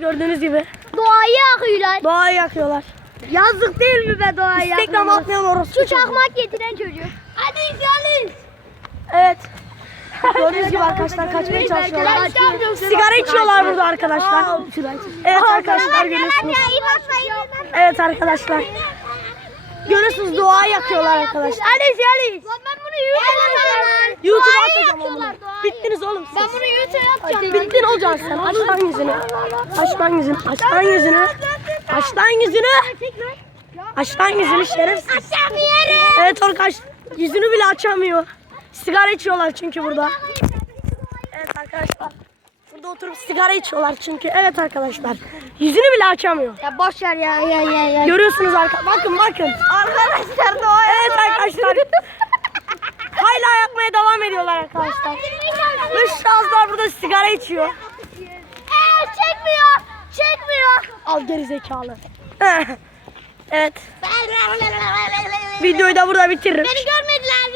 Gördüğünüz gibi Doğayı yakıyorlar. doğayı yakıyorlar. Yazık değil mi be doğayı Instagram atmayan orası. Su çakmak getiren çocuk. Hadi izleyelim. Evet. Gördüğünüz gibi arkadaşlar kaçmaya çalışıyorlar. Sigara içiyorlar burada arkadaşlar. Evet arkadaşlar görüyorsunuz. Evet arkadaşlar. Görüyorsunuz doğayı yakıyorlar arkadaşlar. Hadi izleyelim. Ben bunu YouTube'a atacağım onu. Bittiniz oğlum siz. Ben bunu YouTube'a atacağım. Bittin olacaksın sen. Aç lan yüzünü. Aç lan yüzünü. Aç lan yüzünü. Aç lan yüzünü. Aç lan yüzünü şerefsiz. Açamıyorum. Evet arkadaş yüzünü bile açamıyor. Sigara içiyorlar çünkü burada. Evet arkadaşlar. Burada oturup sigara içiyorlar çünkü. Evet arkadaşlar. Yüzünü bile açamıyor. Ya boş ver ya. Görüyorsunuz bakın. Arkadaşlar doğaya. Evet arkadaşlar. Hala yakmaya devam ediyorlar arkadaşlar. Ve şahıslar burada sigara içiyor. Çekmiyor. Al gerizekalı. Evet. Videoyu da burada bitiririm. Beni görmüyor.